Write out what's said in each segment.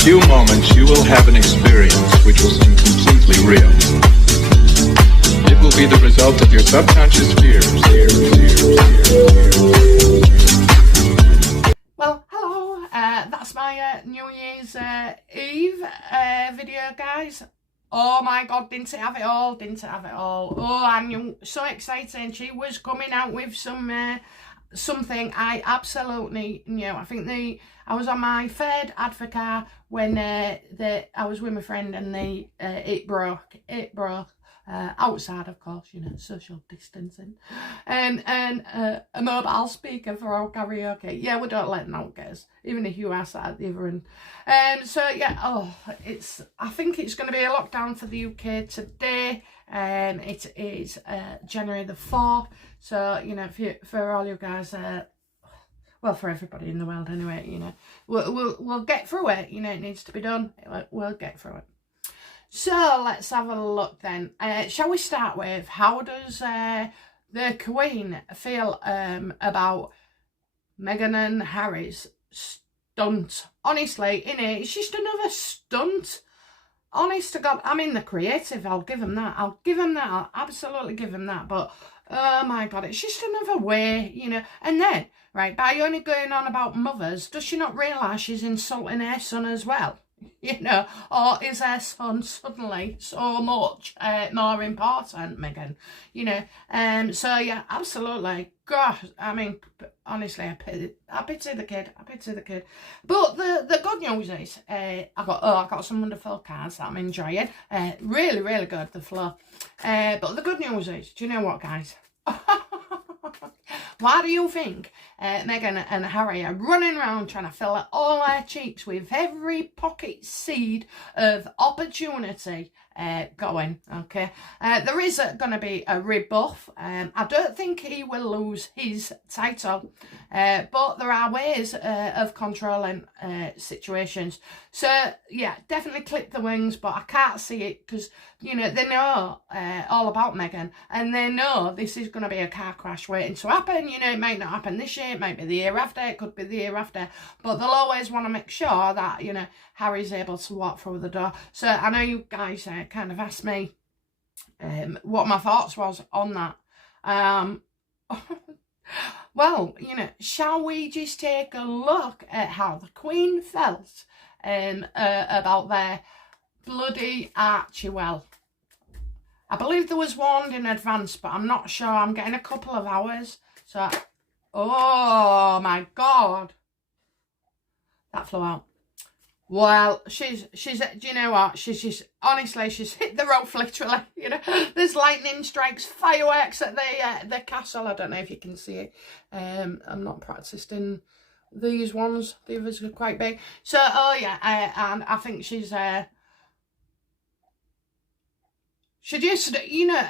few moments you will have an experience which will seem completely real. It will be the result of your subconscious fears. Well, hello, that's my New Year's Eve video, guys. Oh my God, didn't it have it all? Didn't it have it all? Oh, I knew, so exciting. She was coming out with something I absolutely knew. I think I was on my third advocate when I was with my friend, and it broke. Outside, of course, you know, social distancing, and a mobile speaker for our karaoke. Yeah, we don't let them out, guys, even if you are sat at the other end. So yeah, I think it's going to be a lockdown for the UK today. It is January the 4th. So, you know, for all you guys, well, for everybody in the world anyway, you know, we'll get through it. You know, it needs to be done. We'll get through it. So let's have a look then. Shall we start with, how does the Queen feel about Meghan and Harry's stunt? Honestly, innit, it's just another stunt. Honest to God, I mean, the creative, I'll give them that. I'll absolutely give them that. But, oh my God, it's just another way, you know. And then, right, by only going on about mothers, does she not realise she's insulting her son as well? You know, or is her son suddenly so much more important, Meghan? You know, so yeah, absolutely. God, I mean, honestly, I pity the kid. But the good news is, I got some wonderful cards that I'm enjoying. Really, really good, the flow. But the good news is, do you know what, guys? Why do you think Meghan and Harry are running around trying to fill all their cheeks with every pocket seed of opportunity going? Okay, there is going to be a rebuff. I don't think he will lose his title, but there are ways of controlling situations. So yeah, definitely clip the wings, but I can't see it because, you know, they know all about Meghan, and they know this is going to be a car crash waiting to happen. You know, it might not happen this year, it might be the year after, it could be the year after, but they'll always want to make sure that, you know, Harry's able to walk through the door. So I know you guys kind of asked me what my thoughts was on that. Well, you know, shall we just take a look at how the Queen felt about their bloody Archie? Well, I believe there was warned in advance, but I'm not sure. I'm getting a couple of hours. So, oh my God, that flew out. Well, she's, do you know what? She's just, honestly, she's hit the roof, literally. You know, there's lightning strikes, fireworks at the castle. I don't know if you can see it. I'm not practicing these ones. The others are quite big. So, oh yeah, and I think she's, she just, you know,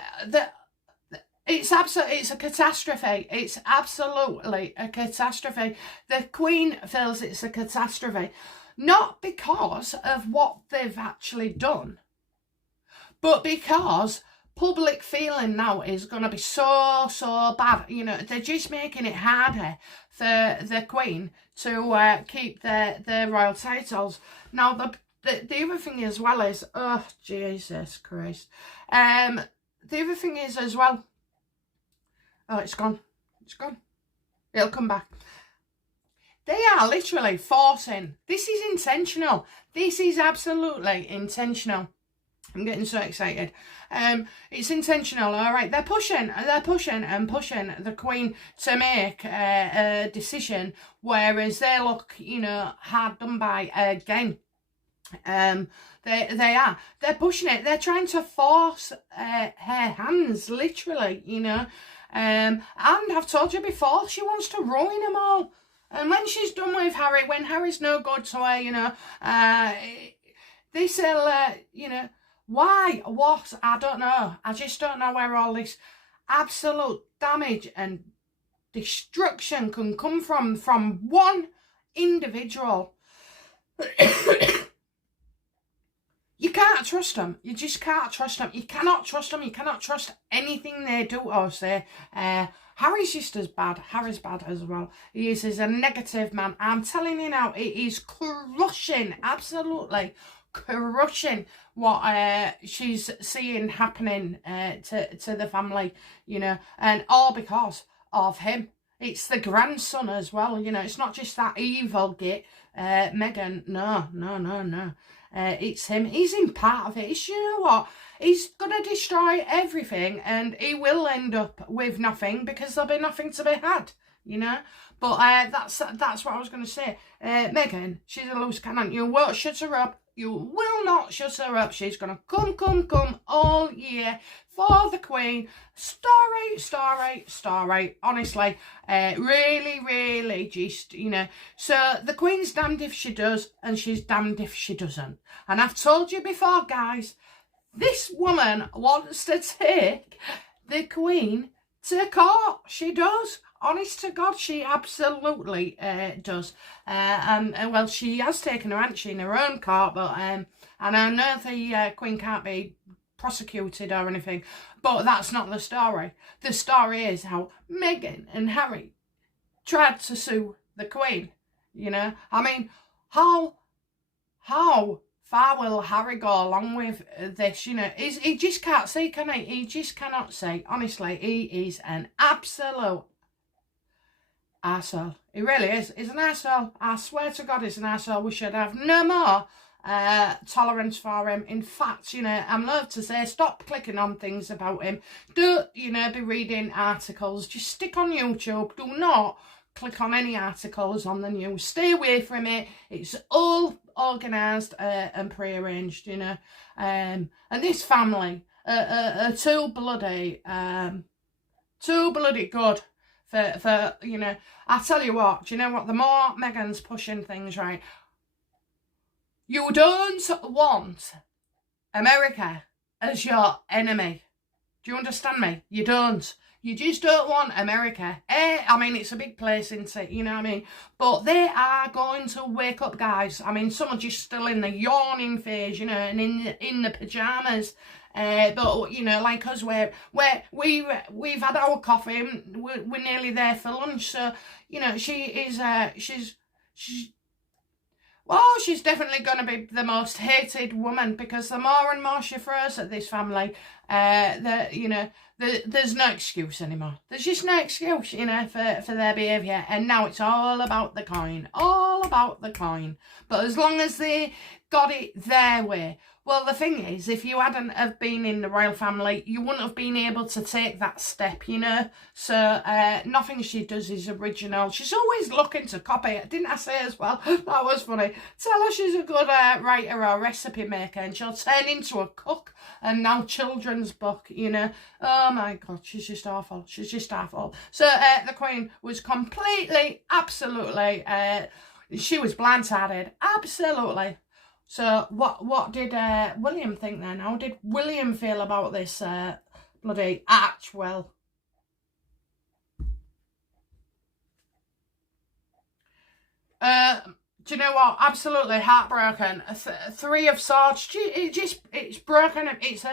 it's a catastrophe. It's absolutely a catastrophe. The Queen feels it's a catastrophe. Not because of what they've actually done, but because public feeling now is going to be so bad. You know, they're just making it harder for the Queen to keep their royal titles. Now, the other thing as well is, oh, Jesus Christ. The other thing is as well, oh, it's gone. It'll come back. They are literally forcing. This is intentional. This is absolutely intentional. I'm getting so excited. It's intentional, all right. They're pushing the Queen to make a decision, whereas they look, you know, hard done by again. They're pushing it. They're trying to force her hands, literally, you know. And I've told you before, she wants to ruin them all. And when she's done with Harry, when Harry's no good to her, you know, this'll, you know, why, what, I don't know. I just don't know where all this absolute damage and destruction can come from one individual. You can't trust them. You just can't trust them. You cannot trust them. You cannot trust anything they do or say. Harry's just as bad. Harry's bad as well. He's a negative man. I'm telling you now, it is crushing, absolutely crushing what she's seeing happening to the family, you know, and all because of him. It's the grandson as well, you know. It's not just that evil git, Meghan. No. It's him. He's in part of it. You know what? He's going to destroy everything and he will end up with nothing because there'll be nothing to be had, you know. But that's what I was going to say. Meghan, she's a loose cannon. You won't shut her up. You will not shut her up. She's going to come all year for the Queen. Story. Honestly, really, just, you know. So the Queen's damned if she does and she's damned if she doesn't. And I've told you before, guys, this woman wants to take the Queen to court. She does. Honest to God, she absolutely does. And well, she has taken her, hasn't she, in her own court, but and I know the Queen can't be prosecuted or anything, but that's not the story. The story is how Meghan and Harry tried to sue the Queen, you know. I mean, how far will Harry go along with this, you know? He just can't see, can he? He just cannot see. Honestly, he is an absolute arsehole. He really is. He's an arsehole. I swear to God, he's an arsehole. We should have no more tolerance for him. In fact, you know, I'm loath to say, stop clicking on things about him. Don't, you know, be reading articles. Just stick on YouTube. Do not click on any articles on the news. Stay away from it. It's all organised and pre-arranged, you know. And this family are too bloody good for, you know. I tell you what, do you know what? The more Meghan's pushing things, right, you don't want America as your enemy. Do you understand me? You don't. You just don't want America. I mean, it's a big place, isn't it? You know what I mean? But they are going to wake up, guys. I mean, some are just still in the yawning phase, you know, and in the pyjamas. But, you know, like us, we've had our coffee, we're nearly there for lunch. So, you know, she's definitely going to be the most hated woman, because the more and more she throws at this family, you know, there's no excuse anymore. There's just no excuse, you know, for their behaviour. And now it's all about the coin. All about the coin. But as long as they got it their way. Well, the thing is, if you hadn't have been in the royal family, you wouldn't have been able to take that step, you know. So nothing she does is original. She's always looking to copy it. Didn't I say as well? That was funny. Tell her she's a good writer or recipe maker and she'll turn into a cook and now children's book, you know. Oh my God, she's just awful. She's just awful. So the Queen was completely, absolutely, she was blindsided. Absolutely. So what did William think then? How did William feel about this bloody act? Well, do you know what? Absolutely heartbroken. Three of Swords. It's broken. It's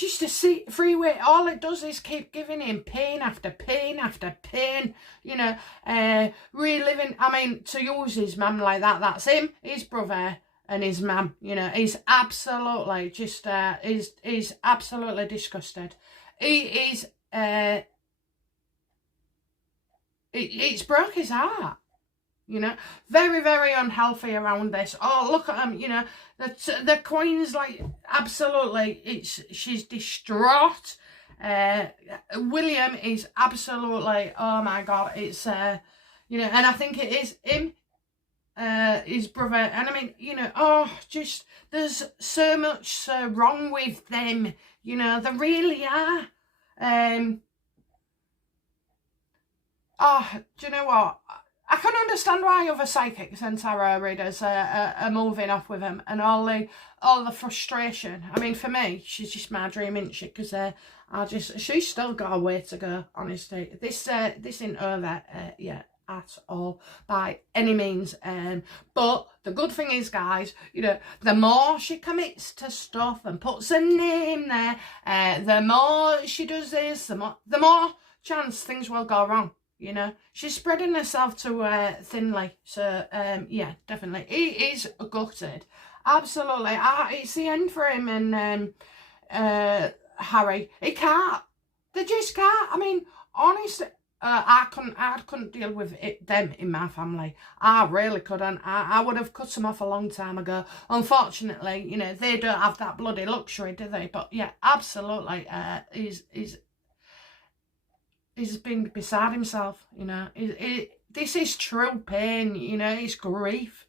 just a freeway. All it does is keep giving him pain after pain after pain. You know, reliving. I mean, to use his mum like that. That's him. His brother. And his mum, you know, he's absolutely just, he's absolutely disgusted. He is, it's broke his heart, you know. Very, very unhealthy around this. Oh, look at him, you know, the Queen's like, absolutely, she's distraught. William is absolutely, oh my God, it's, you know, and I think it is him. His brother, and I mean, you know, just there's so much wrong with them, you know, they really are. Do you know what? I can understand why other psychics and tarot readers are moving off with him and all the frustration. I mean, for me, she's just my dream, isn't she? Because she's still got a way to go. Honestly, this isn't over yet at all by any means. But the good thing is, guys, you know, the more she commits to stuff and puts her name there, the more she does this, the more chance things will go wrong. You know, she's spreading herself too thinly. So, yeah, definitely. He is gutted. Absolutely. It's the end for him and Harry. He can't. They just can't. I mean, honestly, I couldn't deal with them in my family. I really couldn't. I would have cut them off a long time ago. Unfortunately, you know, they don't have that bloody luxury, do they? But yeah, absolutely. He's been beside himself, you know. This is true pain, you know, it's grief.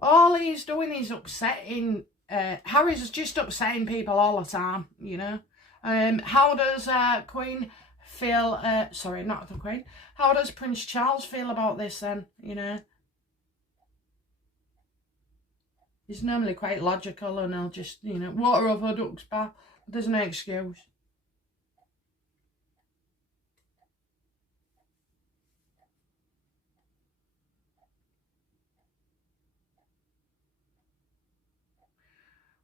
All he's doing is upsetting, Harry's just upsetting people all the time, you know. How does Queen feel, sorry, not the Queen, how does Prince Charles feel about this then, you know? He's normally quite logical and he'll just, you know, water over duck's back. There's no excuse.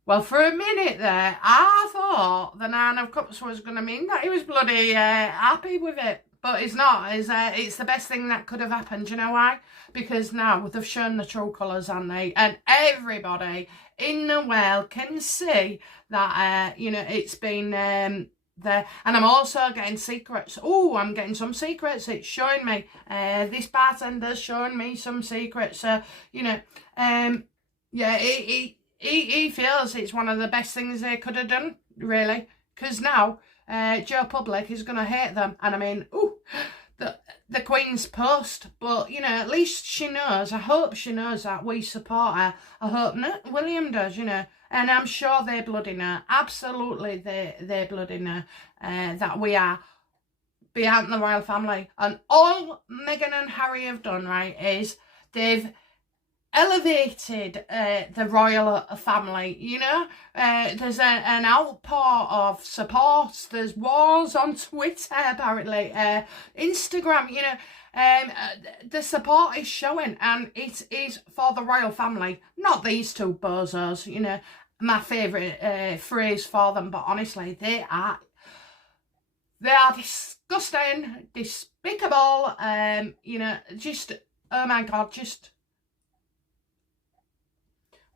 Well, for a minute there, I thought the Nine of Cups was going to mean that he was bloody happy with it. But it's not. It's the best thing that could have happened. Do you know why? Because now they've shown the true colours, haven't they? And everybody in the world can see that, you know, it's been there. And I'm also getting secrets. Oh, I'm getting some secrets. It's showing me. This bartender's showing me some secrets. So, you know, yeah, he feels it's one of the best things they could have done, really. Because now, Joe Public is going to hate them. And I mean, ooh, the Queen's post. But, you know, at least she knows. I hope she knows that we support her. I hope William does, you know. And I'm sure they bloody know. Absolutely, they bloody know that we are behind the royal family. And all Meghan and Harry have done, right, is they've elevated the royal family, you know. There's an outpour of support. There's wars on Twitter, apparently, Instagram, you know. The support is showing, and it is for the royal family, not these two bozos, you know. My favourite phrase for them, but honestly, they are disgusting, despicable, you know, just, oh my God, just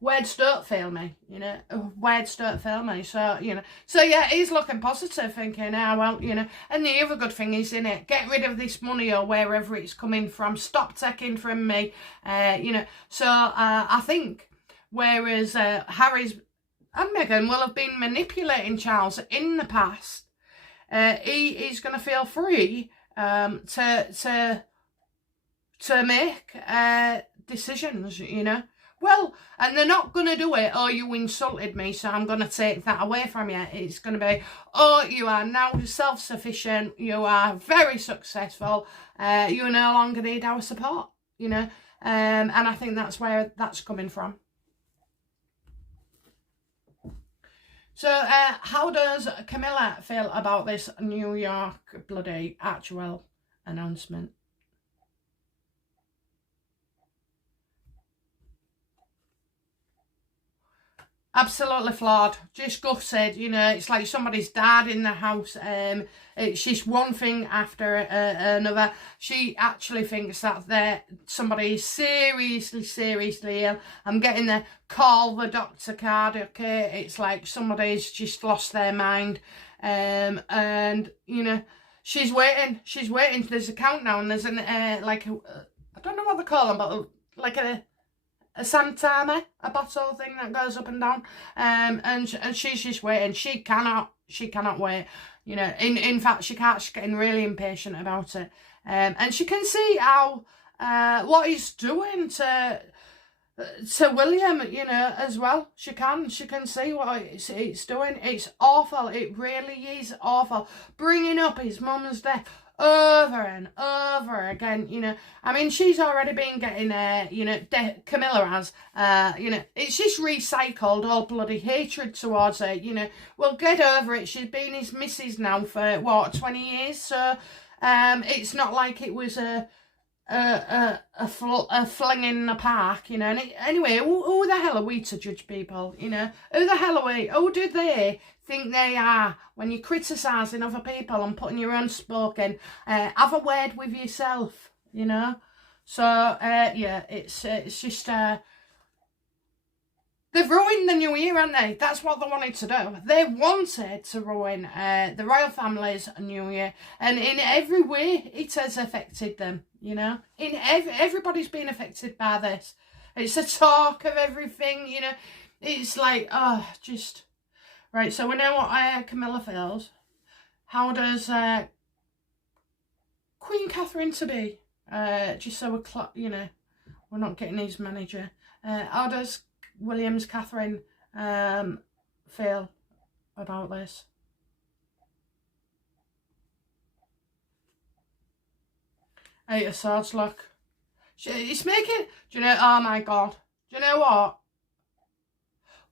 words don't fail me, you know. Words don't fail me. So, you know. So, yeah, he's looking positive, thinking, well, you know. And the other good thing is, in it, get rid of this money or wherever it's coming from. Stop taking from me, you know. So, I think, whereas Harry's and Meghan will have been manipulating Charles in the past, he is going to feel free to make decisions, you know. Well, and they're not going to do it, oh, you insulted me, so I'm going to take that away from you. It's going to be, oh, you are now self-sufficient, you are very successful, you no longer need our support, you know. And I think that's where that's coming from. So, how does Camilla feel about this New York bloody actual announcement? Absolutely flawed, just gutted, you know. It's like somebody's died in the house. It's just one thing after another. She actually thinks that somebody is seriously ill. I'm getting the call the doctor card, okay. It's like somebody's just lost their mind. And, you know, she's waiting. There's a countdown. There's an, like, I don't know what they call them, but like a Santana, a bottle thing that goes up and down, and she's just waiting. She cannot wait, you know. In fact, she's getting really impatient about it, and she can see how what he's doing to William, you know, as well. She can see what it's doing. It's awful. It really is awful. Bringing up his mum's death over and over again, you know. I mean, she's already been getting, you know, Camilla has, you know, it's just recycled all bloody hatred towards her, you know. Well, get over it. She's been his missus now for, what, 20 years? So, it's not like it was a fling in the park, you know. And anyway, who the hell are we to judge people, you know? Who the hell are we? Who do they think they are when you're criticising other people and putting your own spoke in? Have a word with yourself, you know. So yeah, it's just they've ruined the new year, haven't they? That's what they wanted to do. They wanted to ruin the royal family's new year, and in every way it has affected them, you know. In everybody's been affected by this. It's the talk of everything, you know. It's like, oh, just right. So we know what Camilla feels. How does Queen Catherine to be? Just so we're, you know, we're not getting his manager. How does William's Catherine feel about this? Eight of Swords, look. It's making, do you know, oh my God. Do you know what?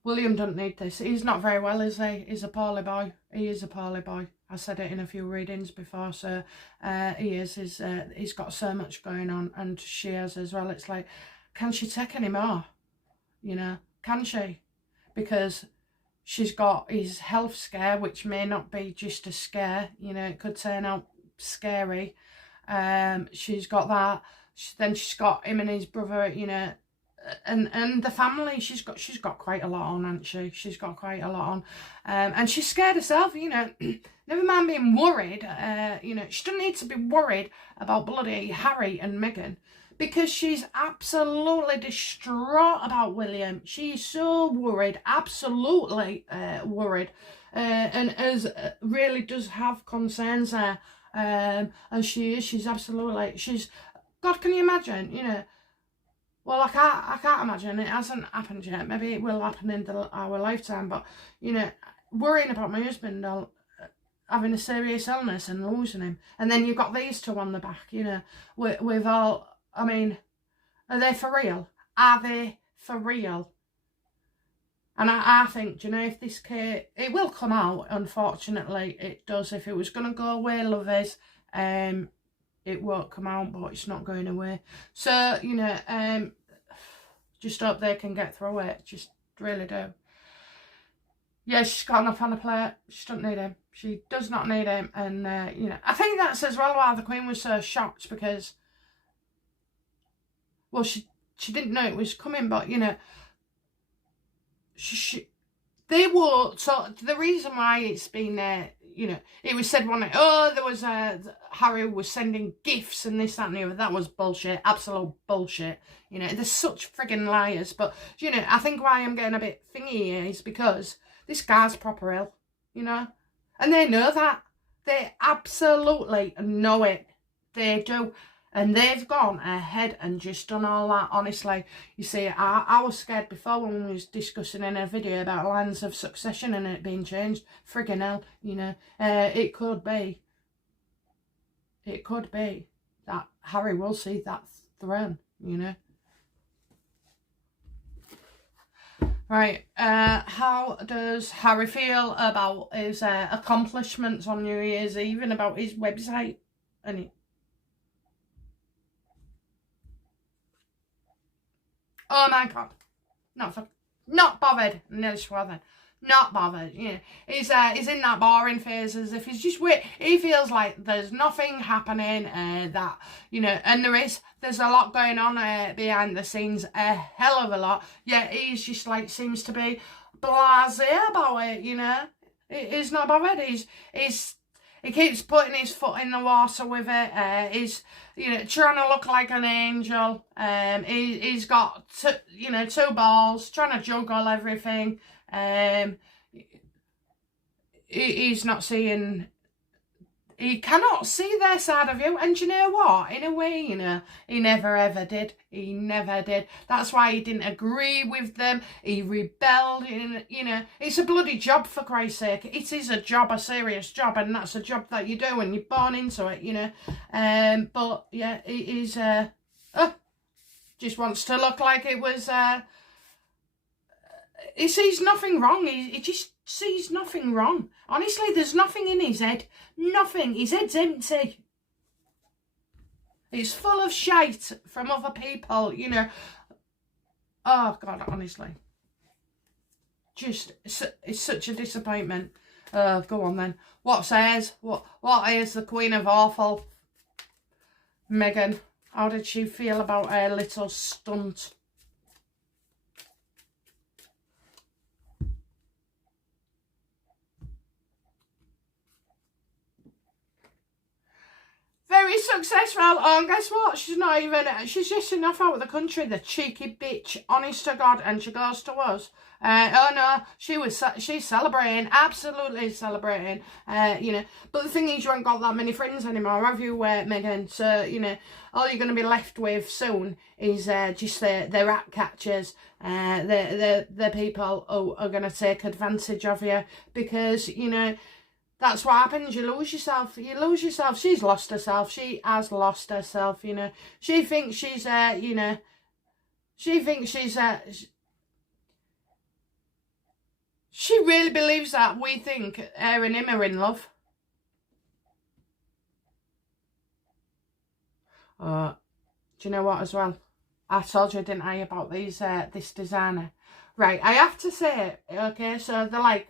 William doesn't need this. He's not very well, is he? He's a poorly boy. He is a poorly boy. I said it in a few readings before, so he is. He's got so much going on, and she has as well. It's like, can she take any more? You know, can she? Because she's got his health scare, which may not be just a scare. You know, it could turn out scary. She's got that. Then she's got him and his brother, you know, and the family. She's got quite a lot on, hasn't she? She's got quite a lot on, and she's scared herself. You know, never mind being worried. You know, she doesn't need to be worried about bloody Harry and Meghan, because she's absolutely distraught about William. She's so worried, absolutely worried, and really does have concerns there. And she's absolutely, God, can you imagine, you know? Well, I can't imagine. It hasn't happened yet. Maybe it will happen in our lifetime. But, you know, worrying about my husband having a serious illness and losing him. And then you've got these two on the back, you know, with all, I mean, are they for real? Are they for real? And I think, do you know, if this case, it will come out, unfortunately, it does. If it was going to go away, lovers, it won't come out, but it's not going away. So, you know, just hope they can get through it. Just really do. Yeah, she's got enough on the plate. She doesn't need him. She does not need him. And, you know, I think that's as well why the Queen was so shocked, because, well, she didn't know it was coming, but, you know, they were, so the reason why it's been you know, it was said one night, oh, there was Harry was sending gifts and this, that and the other. That was bullshit, absolute bullshit. You know, they're such friggin' liars. But, you know, I think why I'm getting a bit thingy here is because this guy's proper ill, you know. And they know that. They absolutely know it. They do. And they've gone ahead and just done all that, honestly. You see, I was scared before when we was discussing in a video about lines of succession and it being changed. Friggin' hell, you know. It could be that Harry will see that throne, you know. Right, how does Harry feel about his accomplishments on New Year's Eve and about his website? And oh my God, not bothered. Nearly swore then. Not bothered. You know, he's in that boring phase, as if he's just he feels like there's nothing happening. That, you know, and there's a lot going on behind the scenes, a hell of a lot. Yeah, he's just like seems to be blasé about it. You know, he's not bothered. He keeps putting his foot in the water with it. He's, you know, trying to look like an angel. He's got, two balls, trying to juggle everything. He's not seeing, he cannot see their side of you. And you know what? In a way, you know, he never ever did. He never did. That's why he didn't agree with them. He rebelled. You know, it's a bloody job, for Christ's sake. It is a job, a serious job, and that's a job that you do when you're born into it, you know. But yeah, he is, just wants to look like it was, he sees nothing wrong. He just sees nothing wrong. Honestly, there's nothing in his head. Nothing. His head's empty. It's full of shite from other people, you know. Oh, God, honestly. Just, it's such a disappointment. Go on then. What says? What is the Queen of Awful? Meghan. How did she feel about her little stunt? Very successful. Oh, and guess what? She's not even, she's just enough out of the country, the cheeky bitch, honest to God, and she goes to us. Oh no, she's celebrating, absolutely celebrating, you know. But the thing is, you haven't got that many friends anymore, have you, Meghan? So, you know, all you're going to be left with soon is just the rat catchers, the people who are going to take advantage of you, because, you know, that's what happens. You lose yourself. You lose yourself. She's lost herself. She has lost herself, you know. She thinks she's, you know, she thinks she's, she really believes that we think her and him are in love. Do you know what as well? I told you, didn't I, about these, this designer. Right, I have to say, okay, so they're like,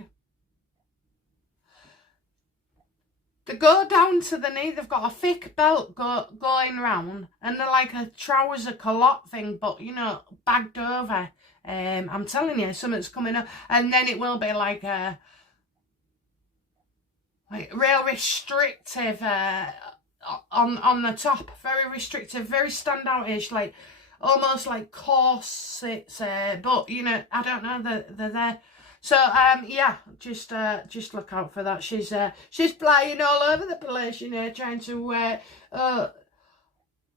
they go down to the knee, they've got a thick belt going round, and they're like a trouser culotte thing, but, you know, bagged over. I'm telling you, something's coming up. And then it will be like a, real restrictive, on the top. Very restrictive, very standout-ish, like, almost like corsets, but, you know, I don't know, they're there. So, yeah, just look out for that. She's flying all over the place, you know, trying to,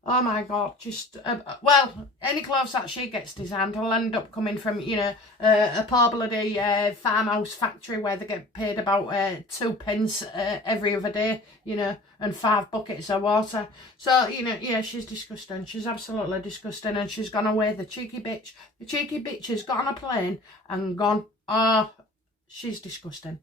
oh my God, just, well, any clothes that she gets designed will end up coming from, you know, a poor bloody farmhouse factory where they get paid about 2p every other day, you know, and 5 buckets of water. So, you know, yeah, she's disgusting. She's absolutely disgusting, and she's gone away, the cheeky bitch. The cheeky bitch has got on a plane and gone. Oh, she's disgusting.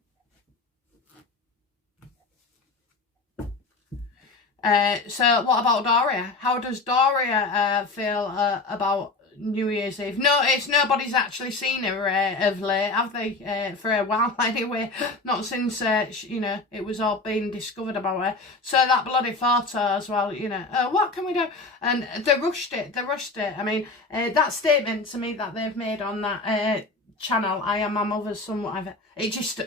So what about Doria? How does Doria feel about New Year's Eve? No, it's nobody's actually seen her of late, have they? For a while anyway. Not since, you know, it was all being discovered about her. So that bloody photo as well, you know. What can we do? And they rushed it. I mean, that statement to me that they've made on that channel, I Am My Mother's Son, whatever, it just,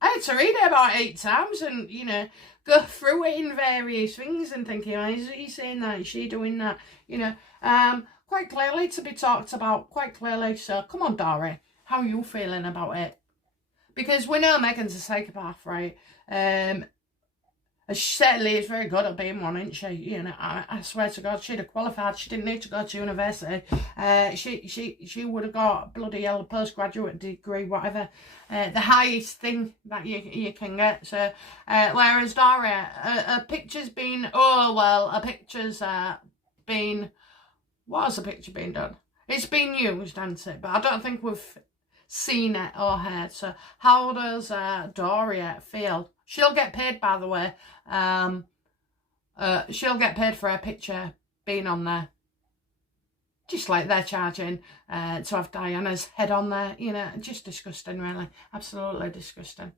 I had to read it about 8 times and, you know, go through it in various things and thinking, oh, is he saying that, is she doing that, you know, quite clearly to be talked about, quite clearly. So come on, Dory, how are you feeling about it? Because we know Meghan's a psychopath, right? She certainly is very good at being one, isn't she? You know, I swear to God, she'd have qualified. She didn't need to go to university. She would have got bloody hell postgraduate degree, whatever, the highest thing that you can get. So, whereas Daria, a picture's been, oh well, a picture's been, what has the picture been done? It's been used, hasn't it? But I don't think we've seen it or heard. So, how does Daria feel? She'll get paid, by the way. She'll get paid for her picture being on there. Just like they're charging to have Diana's head on there. You know, just disgusting, really. Absolutely disgusting.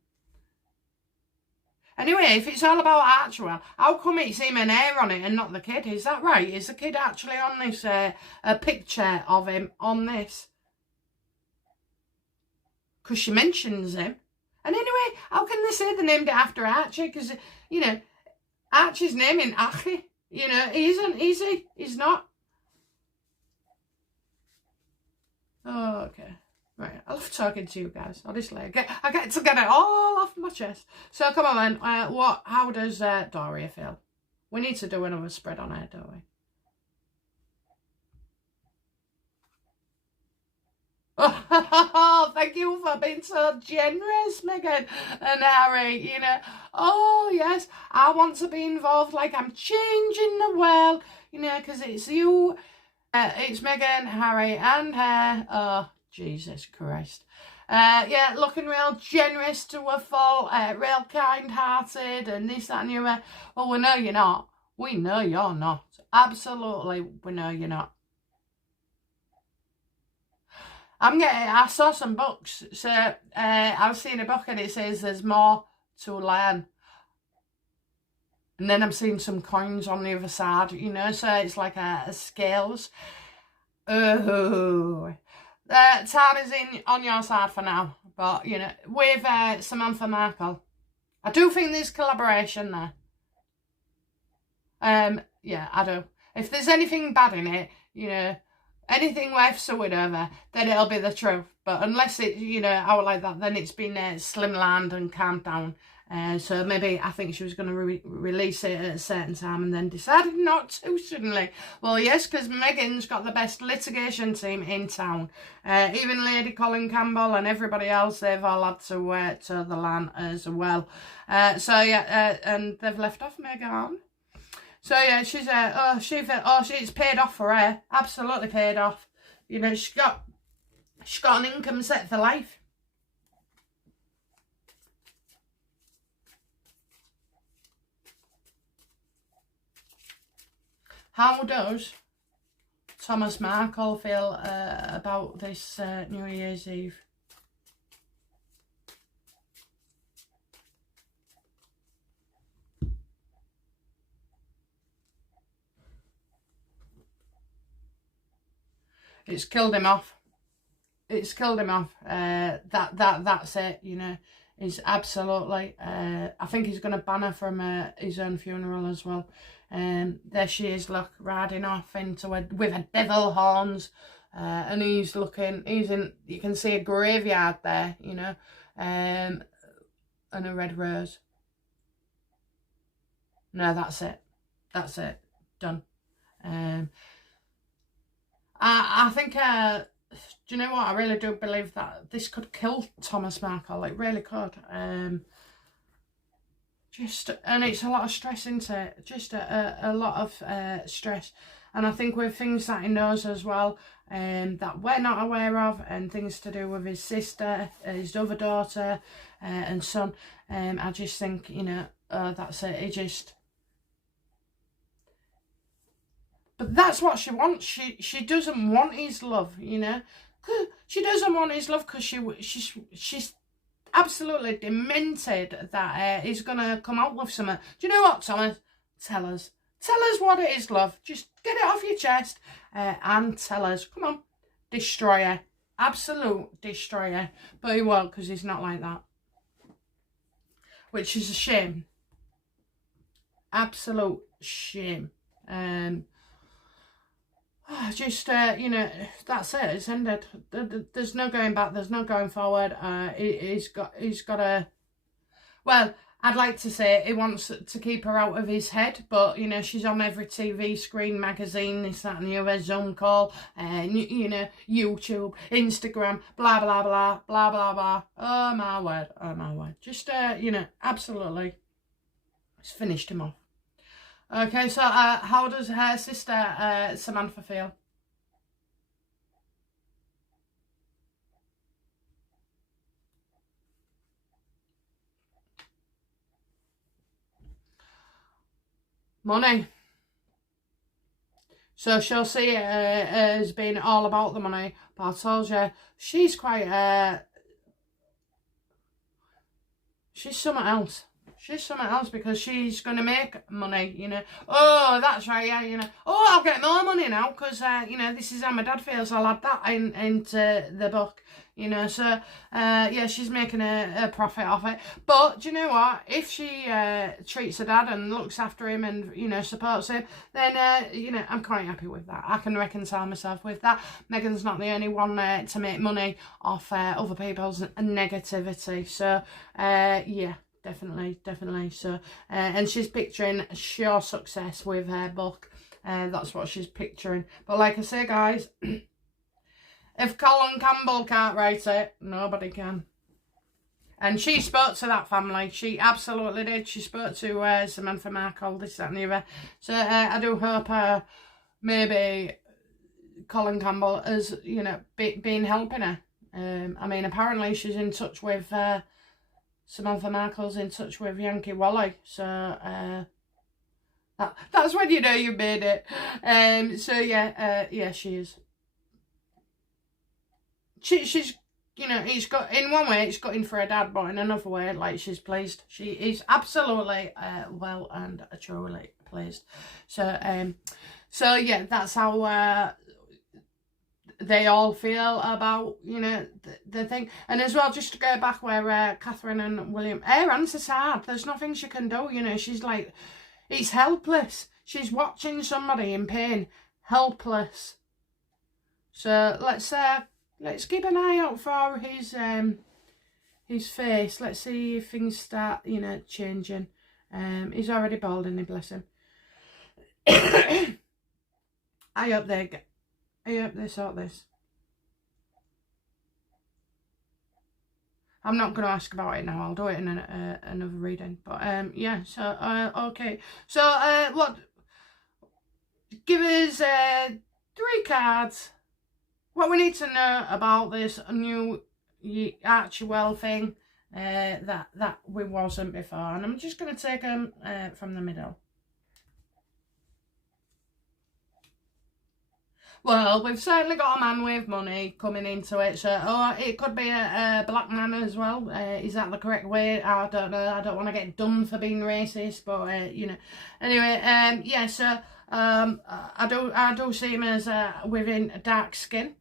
Anyway, if it's all about actual, how come it's him and her on it and not the kid? Is that right? Is the kid actually on this, a picture of him on this? Because she mentions him. And anyway, how can they say they named it after Archie? Because, you know, Archie's name in Archie. You know, he isn't, is he? He's not. Oh, okay. Right, I love talking to you guys, honestly. I get to get it all off my chest. So, come on then. How does Doria feel? We need to do another spread on her, don't we? Oh, thank you for being so generous, Meghan and Harry, you know. Oh, yes, I want to be involved, like I'm changing the world, you know, because it's you, it's Meghan, Harry and her. Oh, Jesus Christ. Yeah, looking real generous to a fault, real kind-hearted and this, that and the other. Well, we know you're not. We know you're not. Absolutely, we know you're not. I saw some books. So I've seen a book and it says there's more to learn. And then I'm seeing some coins on the other side, you know, so it's like a scales. Oh, time is on your side for now. But, you know, with Samantha Markle, I do think there's collaboration there. Yeah, I do. If there's anything bad in it, you know, anything worth suing over, then it'll be the truth. But unless it, you know, out like that, then it's been slimlined and calmed down. So maybe I think she was going to release it at a certain time and then decided not to suddenly. Well, yes, because Meghan's got the best litigation team in town. Even Lady Colin Campbell and everybody else, they've all had to toe the line as well. So yeah, and they've left off Meghan. So yeah, she's it's paid off for her. Absolutely paid off. You know, she's got an income set for life. How does Thomas Markle feel about this New Year's Eve? It's killed him off. It's killed him off. That's it. You know, he's absolutely. I think he's going to ban her from his own funeral as well. There she is, look, riding off into with her devil horns, and he's looking. You can see a graveyard there. You know, and a red rose. No, that's it. That's it. Done. I think, do you know what? I really do believe that this could kill Thomas Markle. It really could. And it's a lot of stress, isn't it? Just a lot of stress. And I think with things that he knows as well, that we're not aware of, and things to do with his sister, his other daughter, and son, I just think, you know, that's it. He just... But that's what she wants. She doesn't want his love, you know. She doesn't want his love because she's absolutely demented that he's gonna come out with something. Do you know what, Thomas? Tell us what it is, love. Just get it off your chest and tell us. Come on, destroyer, absolute destroyer. But he won't, because he's not like that, which is a shame. Absolute shame. Just, you know, that's it. It's ended. There's no going back. There's no going forward. He's got a... Well, I'd like to say he wants to keep her out of his head, but, you know, she's on every TV screen, magazine, this, that and the other, Zoom call, you know, YouTube, Instagram, blah, blah, blah, blah, blah, blah. Oh, my word. Oh, my word. Just, you know, absolutely. It's finished him off. Okay, so how does her sister Samantha feel? Money. So she'll see it as being all about the money. But I told you, she's quite... she's something else. She's something else because she's going to make money, you know. Oh, that's right, yeah, you know. Oh, I'll get more money now because, you know, this is how my dad feels. I'll add that into the book, you know. So, yeah, she's making a profit off it. But, do you know what? If she treats her dad and looks after him and, you know, supports him, then, you know, I'm quite happy with that. I can reconcile myself with that. Meghan's not the only one to make money off other people's negativity. So, yeah. Definitely. So, and she's picturing sure success with her book. That's what she's picturing. But like I say, guys, if Colin Campbell can't write it, nobody can. And she spoke to that family. She absolutely did. She spoke to Samantha Markle, this, that and the other. So I do hope maybe Colin Campbell has, you know, been helping her. I mean, apparently she's in touch with... Samantha Markle's in touch with Yankee Wally, so That's when you know you made it. So yeah, yeah, she is. She's, you know, it's got, in one way it's gutting for her dad, but in another way, like, she's pleased. She is absolutely well and truly pleased. So so yeah, that's how they all feel about, you know, the thing. And as well, just to go back where Catherine and William, her answer's hard. There's nothing she can do, you know. She's like, it's helpless. She's watching somebody in pain, helpless. So let's keep an eye out for his face. Let's see if things start, you know, changing. He's already bald, and bless him. I hope they sort this. I'm not going to ask about it now. I'll do it in another reading. But yeah. So okay. So what? Give us 3 cards. What we need to know about this new Archewell thing that we wasn't before. And I'm just going to take them from the middle. Well, we've certainly got a man with money coming into it. So, it could be a black man as well. Is that the correct way? I don't know. I don't want to get done for being racist, but you know. Anyway, yeah. So, I do see him as within dark skin.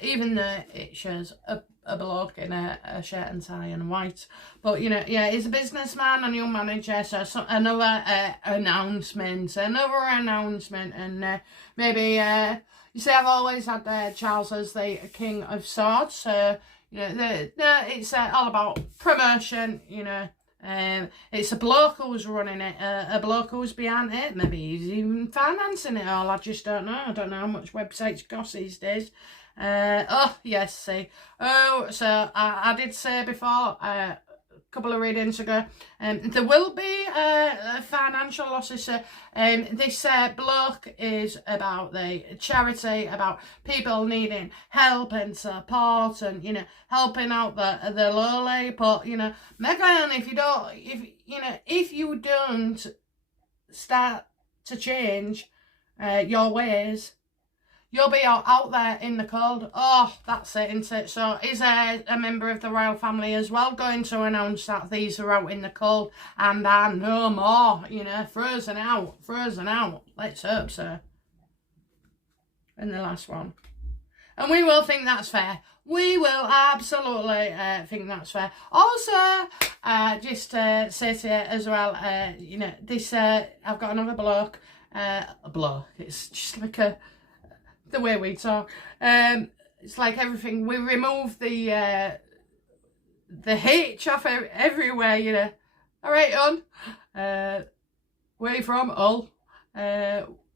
Even though it shows a bloke in a shirt and tie and white. But, you know, yeah, he's a businessman, a new manager, so another announcement, and maybe, you see, I've always had Charles as the King of Swords, so, you know, it's all about promotion, you know. It's a bloke who's running it, a bloke who's behind it. Maybe he's even financing it all. I just don't know. I don't know how much websites cost these days. Oh yes, see. Oh, so I did say before, a couple of readings ago, there will be financial losses. So this bloke is about the charity, about people needing help and support, and, you know, helping out the lowly. But, you know, Meghan, if you don't start to change your ways, you'll be out there in the cold. Oh, that's it, isn't it? So is a member of the royal family as well going to announce that these are out in the cold and are no more, you know, frozen out. Let's hope so. And the last one. And we will think that's fair. We will absolutely think that's fair. Also, just to say to you as well, you know, this, I've got another bloke. A bloke. It's just like the way we talk. It's like everything. We remove the H off everywhere, you know. All right, on. Where you from? Hull.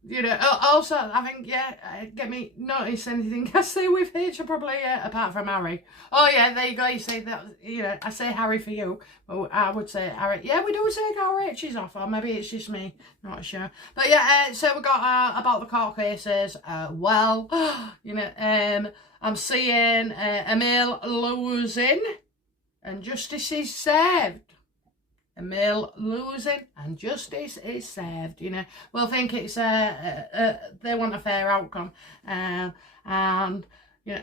You know, also, I think, yeah, get me notice anything I say with H, probably, apart from Harry. Oh, yeah, there you go. You say that, you know, I say Harry for you, but I would say Harry. Yeah, we do take our H's off, or maybe it's just me, not sure. But yeah, so we got about the court cases. Well, you know, I'm seeing Emil losing and justice is served. Emil losing and justice is served, you know. We'll think it's they want a fair outcome, and you know,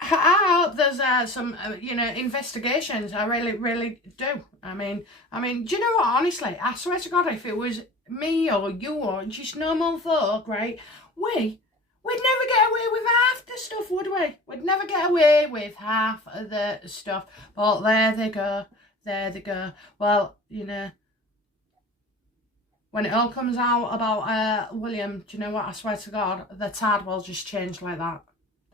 I hope there's some you know, investigations. I really do. I mean, do you know what? Honestly, I swear to God, if it was me or you or just normal folk, right, we'd never get away with half the stuff, would we? We'd never get away with half of the stuff. But there they go. Well, you know, when it all comes out about William, do you know what? I swear to God, the tide will just change like that.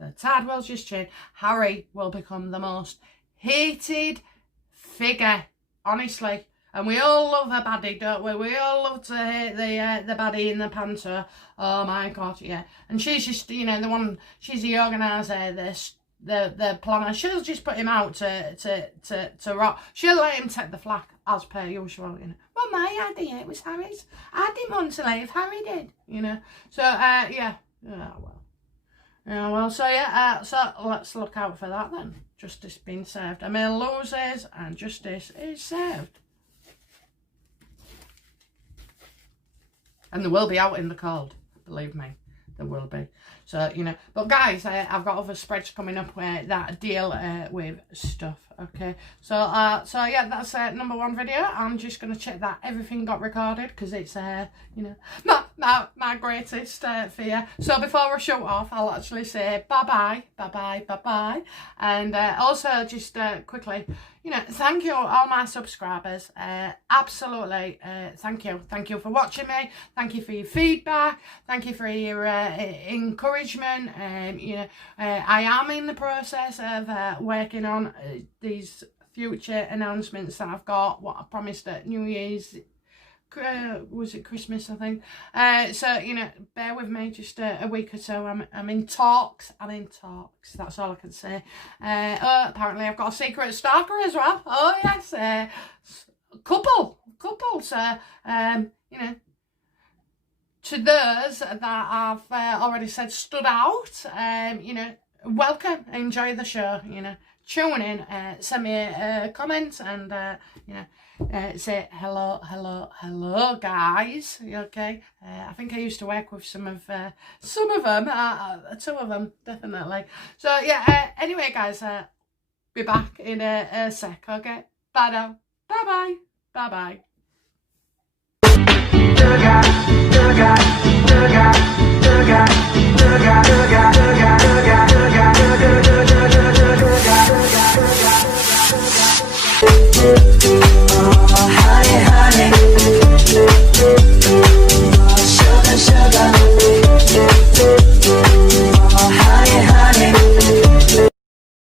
The tide will just change. Harry will become the most hated figure, honestly. And we all love a baddie, don't we? We all love to hate the baddie in the panto. Oh my God, yeah. And she's just, you know, the one. She's the organiser, the planner. She'll just put him out to rock. She'll let him take the flak as per usual, you know. Well, my idea, it was Harry's. I didn't want to leave. Harry did, you know. So yeah. Well, so yeah. So let's look out for that then. Justice being served. Emil loses and justice is served. And they will be out in the cold, believe me. There will be. So, you know, but guys, I've got other spreads coming up that deal with stuff, okay? So yeah, that's number 1 video. I'm just going to check that everything got recorded, because it's, you know, my greatest fear. So before I show off, I'll actually say bye-bye, bye-bye, bye-bye. And also just quickly, you know, thank you all my subscribers. Absolutely, thank you. Thank you for watching me. Thank you for your feedback. Thank you for your encouragement. You know, I am in the process of working on these future announcements that I've got. What I promised at New Year's. Was it Christmas, I think? So, you know, bear with me just a week or so. I'm in talks. That's all I can say. Oh, apparently I've got a secret stalker as well. Oh, yes. Couple. So, you know, to those that I've already said stood out, you know, welcome. Enjoy the show, you know. Tune in, send me a comment, and, you know, say hello guys, okay? I think I used to work with some of them, 2 of them definitely. So yeah, anyway guys, be back in a sec, okay? Bye now, bye bye.